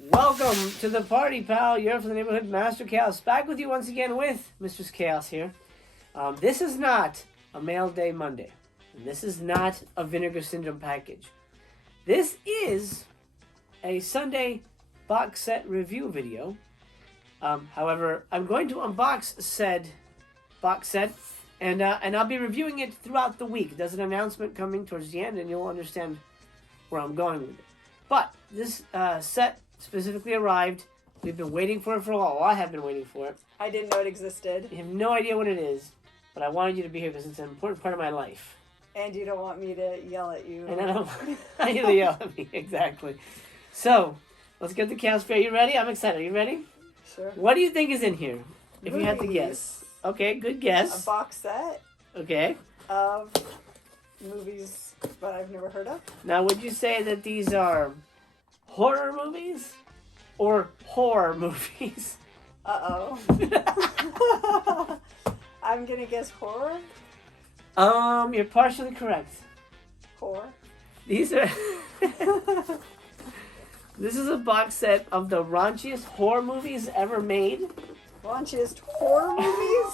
Welcome to the party, pal. You're from the neighborhood, Master Chaos. Back with you once again with Mistress Chaos here. This is not a Mail Day Monday. And this is not a Vinegar Syndrome package. This is a Sunday box set review video. However, I'm going to unbox said box set, and I'll be reviewing it throughout the week. There's an announcement coming towards the end, and you'll understand where I'm going with it. But this set specifically arrived. We've been waiting for it for a while. I have been waiting for it. I didn't know it existed. You have no idea what it is, but I wanted you to be here because it's an important part of my life. And you don't want me to yell at you. And I don't want you to yell at me, exactly. So, let's get the chaos fair. You ready? I'm excited. Are you ready? Sure. What do you think is in here? If you had to Movies. guess. Okay, good guess. A box set Okay. of movies that I've never heard of. Now, would you say that these are horror movies or horror movies? Uh-oh. I'm gonna guess horror. You're partially correct. Horror. These are... This is a box set of the raunchiest horror movies ever made. Raunchiest horror movies?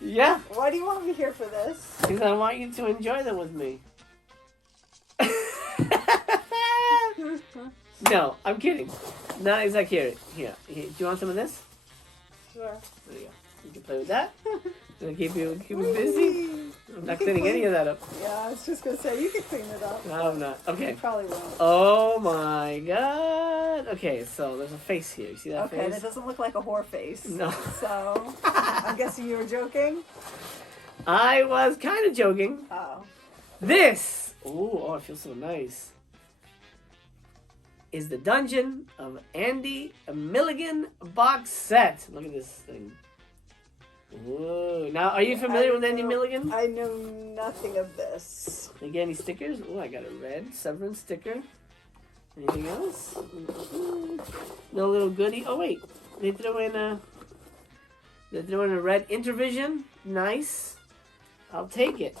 Yeah. Why do you want me here for this? Because I want you to enjoy them with me. No, I'm kidding. Not exactly. Here. Do you want some of this? Sure. There you go. You can play with that. Gonna keep you busy. I'm not cleaning any of that up. Yeah, I was just gonna say, you can clean it up. No, I'm not. Okay. You probably won't. Oh my god. Okay, so there's a face here. You see that Okay, face? that doesn't look like a whore face. No. So, I'm guessing you were joking? I was kind of joking. Oh. This, oh, it feels so nice, is the Dungeon of Andy Milligan box set. Look at this thing. Ooh. Now, are you familiar with Andy Milligan? I know nothing of this. You get any stickers? Oh, I got a red Severin sticker. Anything else? No little goodie. Oh wait, they throw in a red Intervision. Nice. I'll take it.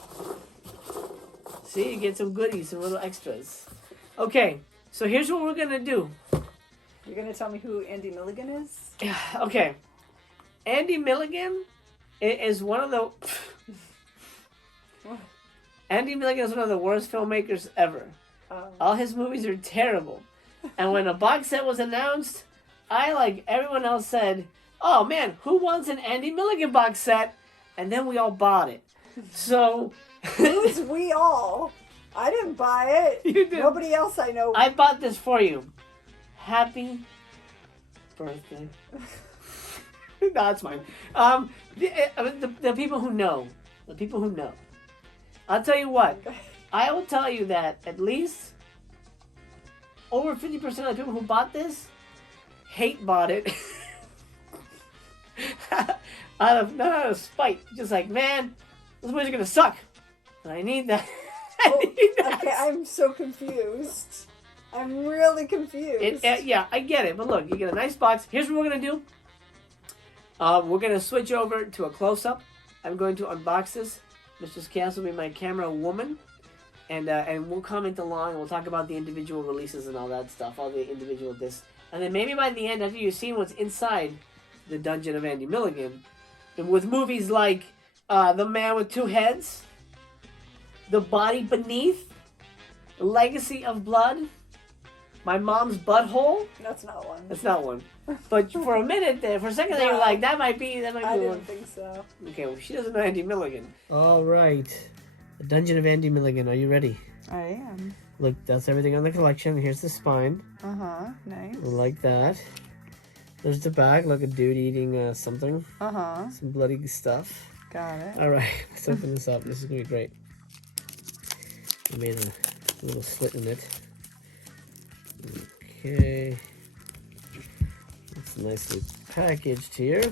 See, you get some goodies, some little extras. Okay, so here's what we're gonna do. You're gonna tell me who Andy Milligan is? Okay, Andy Milligan is one of the. Andy Milligan is one of the worst filmmakers ever. All his movies are terrible. And when a box set was announced, I, like everyone else, said, "Oh man, who wants an Andy Milligan box set?" And then we all bought it. So. Who's we all? I didn't buy it. You did. Nobody else I know. I bought this for you. Happy birthday. No, that's mine. The people who know. The people who know. I'll tell you what. I will tell you that at least over 50% of the people who bought this bought it. Not out of spite. Just like, man, this movie's gonna suck. And I need that. Okay, I'm so confused. I'm really confused. Yeah, I get it. But look, you get a nice box. Here's what we're going to do. We're going to switch over to a close-up. I'm going to unbox this. Mr. Cass will be my camera woman. And we'll comment along. And we'll talk about the individual releases and all that stuff. All the individual discs. And then maybe by the end, after you've seen what's inside the Dungeon of Andy Milligan, and with movies like The Man with Two Heads, The Body Beneath, The Legacy of Blood, My Mom's Butthole. That's not one. That's not one. But for a minute there, for a second there, you were like, that might be I one. didn't think so. Okay, well, she doesn't know Andy Milligan. All right. The Dungeon of Andy Milligan. Are you ready? I am. Look, that's everything on the collection. Here's the spine. Uh-huh. Nice. Like that. There's the back. Look, a dude eating something. Uh-huh. Some bloody stuff. Got it. All right. Let's open this up. This is going to be great. I made a little slit in it. Okay. It's nicely packaged here.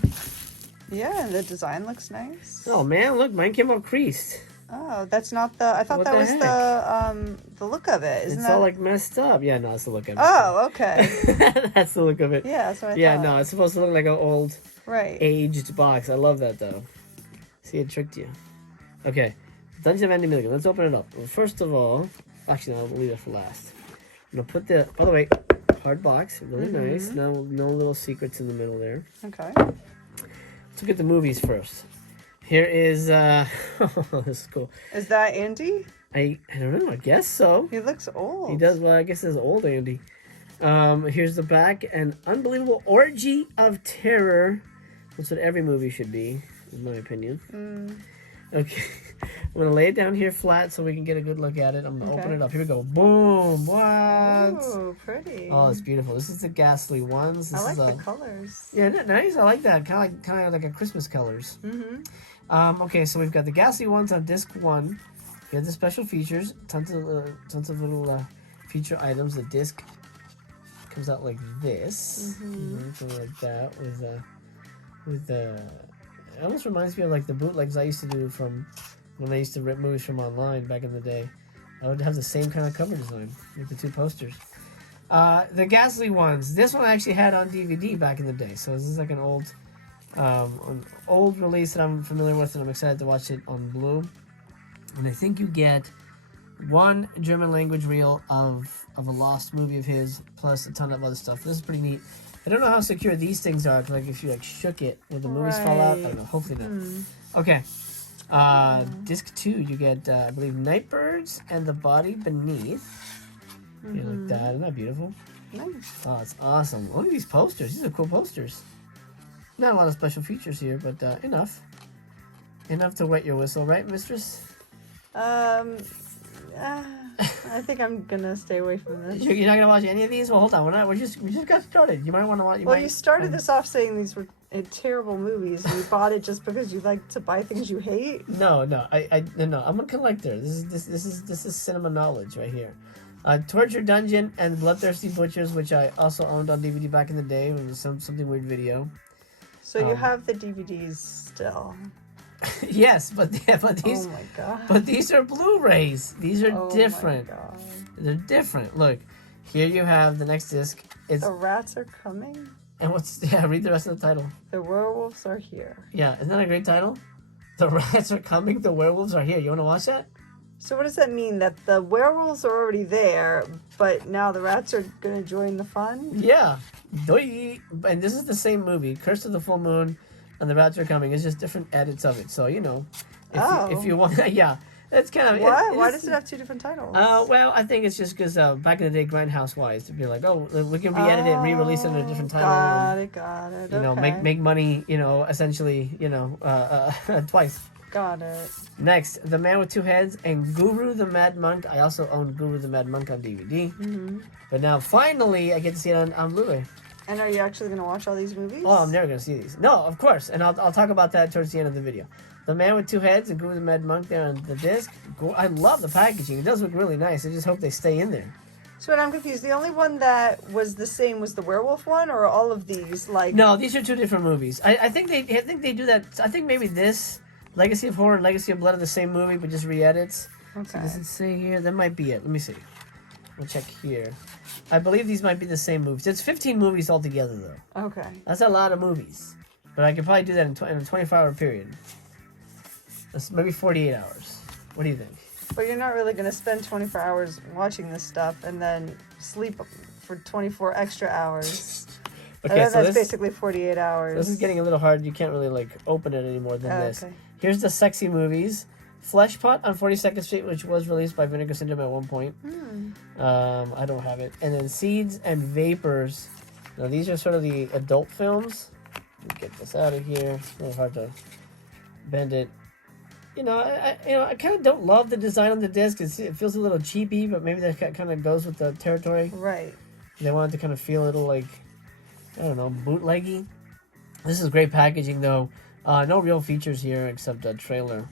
Yeah, the design looks nice. Oh man, look, mine came out creased. Oh, that's not the... I thought What that the was heck? the look of it. Isn't It's that... all like messed up. Yeah, no, that's the look of it. Oh, okay. That's the look of it. Yeah, that's what I Yeah, thought. no, it's supposed to look like an old, Right. aged box. I love that though. See, it tricked you. Okay, Dungeon of Andy Milligan. Let's open it up. Well, first of all, actually, no, we'll leave it for last. I'm gonna put the. By the way, hard box, really nice. No little secrets in the middle there. Okay. Let's look at the movies first. Here is. This is cool. Is that Andy? I don't know. I guess so. He looks old. He does. Well, I guess it's old Andy. Here's the back. An unbelievable orgy of terror. That's what every movie should be, in my opinion. Okay. I'm going to lay it down here flat so we can get a good look at it. I'm going to open it up. Here we go. Boom. What? Ooh, pretty. Oh, it's beautiful. This is the ghastly ones. This I like is the colors. Yeah, isn't it nice? I like that. Kind of like a Christmas colors. Okay, so we've got the ghastly ones on disc 1. You have the special features. Tons of little feature items. The disc comes out like this. Something like that with the... It almost reminds me of like the bootlegs I used to do from when I used to rip movies from online back in the day. I would have the same kind of cover design with the 2 posters. The ghastly ones. This one I actually had on DVD back in the day. So this is like an old release that I'm familiar with, and I'm excited to watch it on Blue. And I think you get 1 German language reel of a lost movie of his, plus a ton of other stuff. This is pretty neat. I don't know how secure these things are. Like if you like shook it, would the movies fall out? I don't know. Hopefully not. Okay. Disc 2, you get I believe Nightbirds and The Body Beneath. You like that? Isn't that beautiful? Nice. Oh, it's awesome. Look at these posters. These are cool posters. Not a lot of special features here, but enough. Enough to wet your whistle, right, mistress? I think I'm gonna stay away from this. You're not gonna watch any of these? Well, hold on. We just got started. You might want to watch. You started this off saying these were terrible movies, and you bought it just because you like to buy things you hate. No. No. I'm a collector. This is cinema knowledge right here. Torture Dungeon and Bloodthirsty Butchers, which I also owned on DVD back in the day. It was something weird video. So you have the DVDs still. Yes, but these. Oh my god. But these are Blu-rays. These are different. Oh my god. They're different. Look, here you have the next disc. It's The rats are coming. and read the rest of the title. The werewolves are here. Yeah, isn't that a great title? The rats are coming. The werewolves are here. You want to watch that? So what does that mean? That the werewolves are already there, but now the rats are gonna join the fun? Yeah. And this is the same movie, Curse of the Full Moon, and the rats are coming. It's just different edits of it. So if you want, yeah, that's kind of what. Why does it have 2 different titles? Well, I think it's just because back in the day, Grindhouse wise, to be like, oh, we can re-edit it and re-release it under a different title. Got it. You know, okay. make money. Essentially, twice. Got it. Next, The Man with Two Heads and Guru the Mad Monk. I also own Guru the Mad Monk on DVD. But now, finally, I get to see it on Blu-ray. And are you actually going to watch all these movies? Oh, I'm never going to see these. No, of course. And I'll talk about that towards the end of the video. The Man with Two Heads and Guru the Mad Monk there on the disc. I love the packaging. It does look really nice. I just hope they stay in there. So I'm confused. The only one that was the same was the werewolf one, or all of these? No, these are 2 different movies. I think they do that. I think maybe this... Legacy of Horror and Legacy of Blood are the same movie, but just re-edits. Okay. So does it say here? That might be it. Let me see. We'll check here. I believe these might be the same movies. It's 15 movies altogether, though. Okay. That's a lot of movies. But I could probably do that in a 24-hour period. That's maybe 48 hours. What do you think? But you're not really going to spend 24 hours watching this stuff and then sleep for 24 extra hours. Okay, that's basically 48 hours. This is getting a little hard. You can't really open it any more than this. Here's the sexy movies. Fleshpot on 42nd Street, which was released by Vinegar Syndrome at one point. I don't have it. And then Seeds and Vapors. Now these are sort of the adult films. Let me get this out of here. It's really hard to bend it. I kind of don't love the design on the disc. It feels a little cheapy, but maybe that kind of goes with the territory. Right. They wanted to kind of feel a little I don't know, bootleggy. This is great packaging, though. No real features here except a trailer.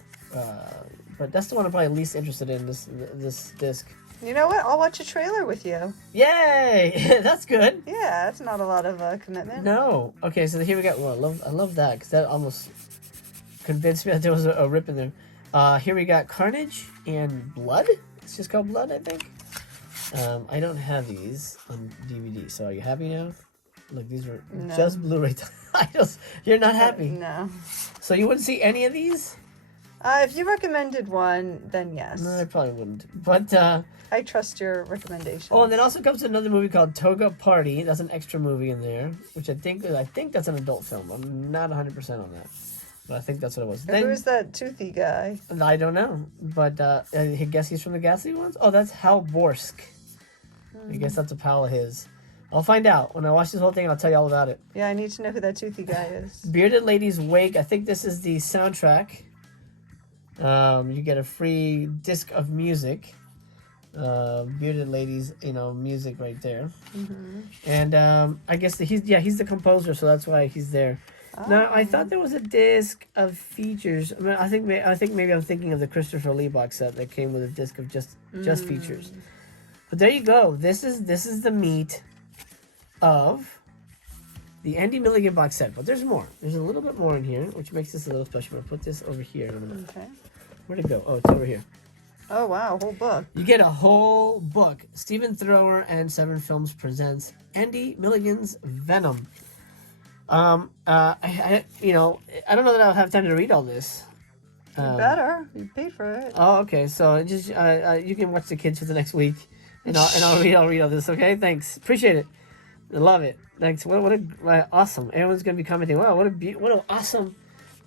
But that's the one I'm probably least interested in, this disc. You know what? I'll watch a trailer with you. Yay! That's good. Yeah, that's not a lot of commitment. No. Okay, so here we go. Well, I love that, because that almost convinced me that there was a rip in there. Here we got Carnage and Blood. It's just called Blood, I think. I don't have these on DVD, so are you happy now? Look, these are just Blu-ray titles. You're not happy? No. So you wouldn't see any of these? If you recommended one, then yes. No, I probably wouldn't. But I trust your recommendation. oh, and then also comes another movie called Toga Party. That's an extra movie in there, which I think that's an adult film. I'm not 100% on that, but I think that's what it was. Then, Who's that toothy guy? I don't know, but I guess he's from the Ghastly Ones. Oh, that's Hal Borsk. I guess that's a pal of his. I'll find out when I watch this whole thing. I'll tell you all about it. Yeah, I need to know who that toothy guy is. Bearded Lady's Wake. I think this is the soundtrack. You get a free disc of music. Bearded Lady's, music right there. Mm-hmm. And I guess he's the composer, so that's why he's there. Oh. Now I thought there was a disc of features. I mean, I think maybe I'm thinking of the Christopher Lee box set that came with a disc of just features. But there you go. This is the meat of the Andy Milligan box set. But there's more. There's a little bit more in here, which makes this a little special. We'll put this over here in a minute. Okay. Where'd it go? Oh, it's over here. Oh, wow. Whole book. You get a whole book. Stephen Thrower and Severin Films presents Andy Milligan's Venom. I don't know that I'll have time to read all this. You better. You paid for it. Oh, okay. So just you can watch the kids for the next week, and I'll read all this. Okay, thanks. Appreciate it. I love it. Thanks. What a awesome. Everyone's gonna be commenting. Wow, what an awesome,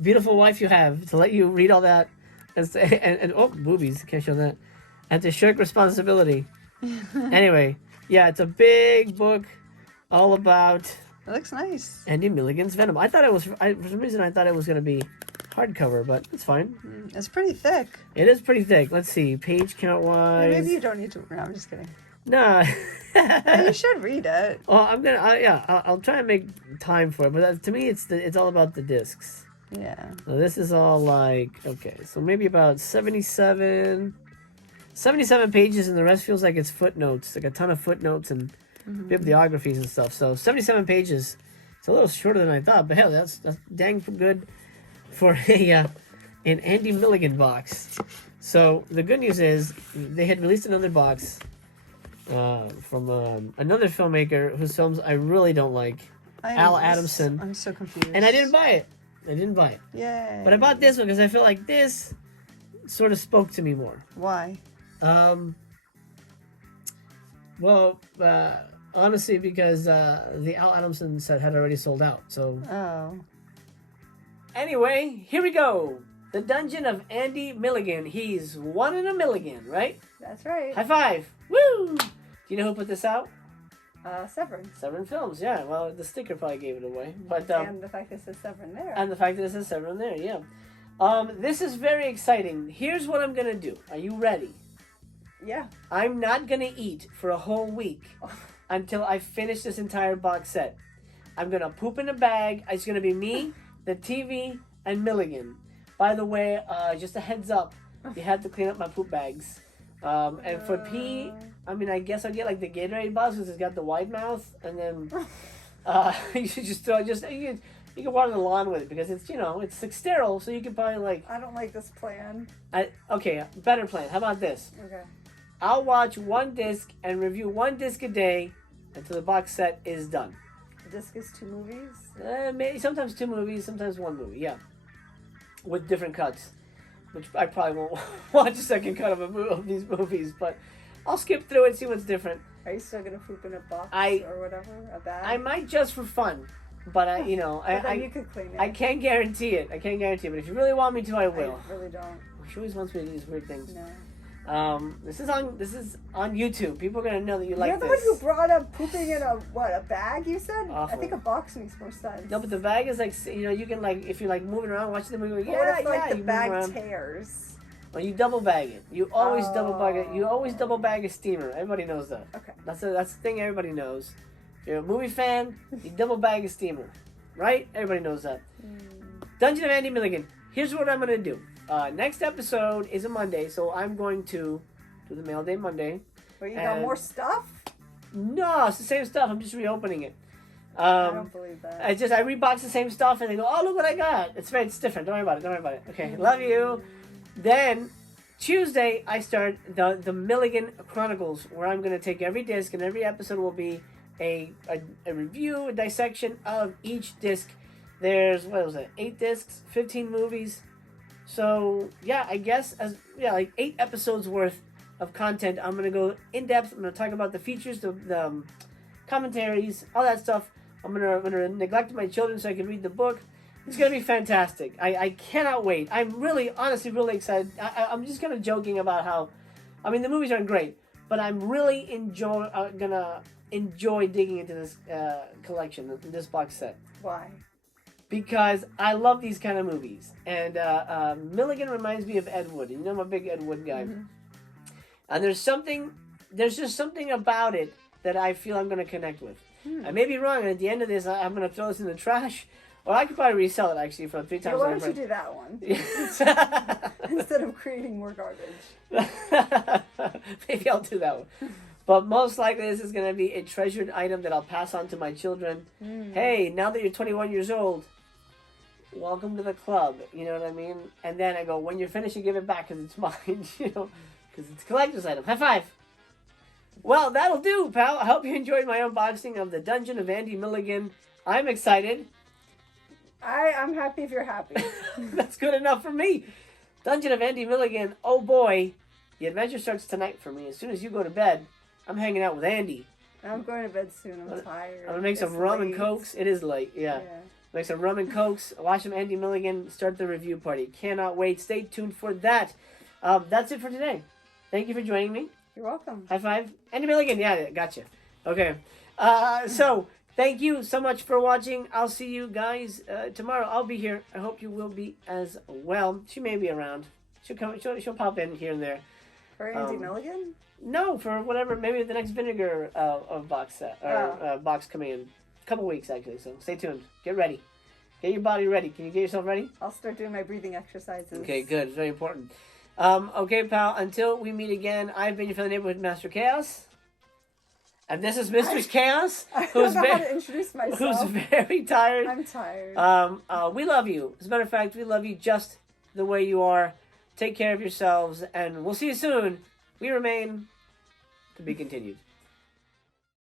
beautiful wife you have to let you read all that, and oh, boobies. Can't show that. And to shirk responsibility. Anyway, yeah, it's a big book, all about. It looks nice. Andy Milligan's Venom. I thought it was for some reason I thought it was gonna be hardcover, but it's fine. It's pretty thick. It is pretty thick. Let's see, page count wise. Maybe you don't need to. No, I'm just kidding. No. You should read it. Well, I'm gonna. I'll try and make time for it. But to me, it's all about the discs. Yeah. So this is all like so maybe about 77 pages, and the rest feels like it's footnotes, like a ton of footnotes and bibliographies and stuff. So 77 pages. It's a little shorter than I thought, but hell, that's dang good for an Andy Milligan box. So the good news is they had released another box from another filmmaker whose films I really don't like, Al Adamson. I'm so confused. And I didn't buy it. Yay. But I bought this one because I feel like this sort of spoke to me more. Why? Well, honestly, because the Al Adamson set had already sold out. So. Oh. Anyway, here we go. The Dungeon of Andy Milligan. He's one in a milligan, right? That's right. High five. Woo! Do you know who put this out? Severin. Severin Films, yeah. Well, the sticker probably gave it away. But and the fact that it says Severin there. And the fact that it says Severin there, yeah. This is very exciting. Here's what I'm going to do. Are you ready? Yeah. I'm not going to eat for a whole week until I finish this entire box set. I'm going to poop in a bag. It's going to be me, the TV, and Milligan. By the way, just a heads up, you have to clean up my poop bags. And for pee, I mean, I guess I'll get like the Gatorade box because it's got the wide mouth, and then you should just throw you can water the lawn with it because it's it's like sterile, so you can probably like. I don't like this plan. Okay, better plan. How about this? Okay. I'll watch one disc and review one disc a day until the box set is done. The disc is 2 movies? Maybe sometimes 2 movies, sometimes 1 movie, yeah. With different cuts. Which I probably won't watch a second cut of these movies, but I'll skip through it, see what's different. Are you still going to poop in a box or whatever? A bag? I might just for fun. But you could clean it. I can't guarantee it. But if you really want me to, I will. I really don't. She always wants me to do these weird things. No. This is on YouTube. People are gonna know that you like this. You're the one who brought up pooping in a bag, you said? Awful. I think a box makes more sense. No, but the bag is like, you can like, if you're like moving around, watching the movie, the you bag move around. tears. Well, you double bag it. You always double bag it. You always double bag a steamer. Everybody knows that. Okay. That's the thing everybody knows. If you're a movie fan, you double bag a steamer. Right? Everybody knows that. Dungeon of Andy Milligan. Here's what I'm gonna do. Next episode is a Monday, so I'm going to do the Mail Day Monday. Well, you got more stuff? No, it's the same stuff. I'm just reopening it. I don't believe that. I rebox the same stuff and they go, oh, look what I got. It's different. Don't worry about it. Okay, love you. Then Tuesday I start the Milligan Chronicles, where I'm going to take every disc and every episode will be a review, a dissection of each disc. There's 8 discs, 15 movies. So yeah, I guess like 8 episodes worth of content. I'm gonna go in depth. I'm gonna talk about the features, the commentaries, all that stuff. I'm gonna neglect my children so I can read the book. It's gonna be fantastic. I cannot wait. I'm really, honestly, really excited. I'm just kind of joking about how, I mean, the movies aren't great, but I'm really gonna enjoy digging into this collection, this box set. Why? Because I love these kind of movies. And Milligan reminds me of Ed Wood. You know, I'm a big Ed Wood guy. Mm-hmm. And there's just something about it that I feel I'm going to connect with. I may be wrong, and at the end of this, I'm going to throw this in the trash. Or I could probably resell it, actually, for 3 times. Yeah, why don't you do that one? Instead of creating more garbage. Maybe I'll do that one. But most likely this is going to be a treasured item that I'll pass on to my children. Hey, now that you're 21 years old, welcome to the club. You know what I mean? And then I go, when you're finished, you give it back because it's mine. You know, because it's a collector's item. High five. Well, that'll do, pal. I hope you enjoyed my unboxing of the Dungeon of Andy Milligan. I'm excited. I'm happy if you're happy. That's good enough for me. Dungeon of Andy Milligan. Oh boy, the adventure starts tonight for me. As soon as you go to bed, I'm hanging out with Andy. I'm going to bed soon. I'm tired. I'm gonna make some rum and cokes. It is late, yeah. Make some rum and cokes. Watch some Andy Milligan. Start the review party. Cannot wait. Stay tuned for that. That's it for today. Thank you for joining me. You're welcome. High five. Andy Milligan. Yeah, gotcha. Okay. So thank you so much for watching. I'll see you guys tomorrow. I'll be here. I hope you will be as well. She may be around. She'll come. She'll pop in here and there. For Andy Milligan? No, for whatever. Maybe the next Vinegar box set or box coming in. A couple weeks actually. So stay tuned. Get ready. Get your body ready. Can you get yourself ready? I'll start doing my breathing exercises. Okay, good. It's very important. Okay, pal. Until we meet again, I've been your friendly neighborhood Master Chaos. And this is Mistress Chaos, I don't know how to introduce myself. Who's very tired. I'm tired. We love you. As a matter of fact, we love you just the way you are. Take care of yourselves, and we'll see you soon. We remain to be continued.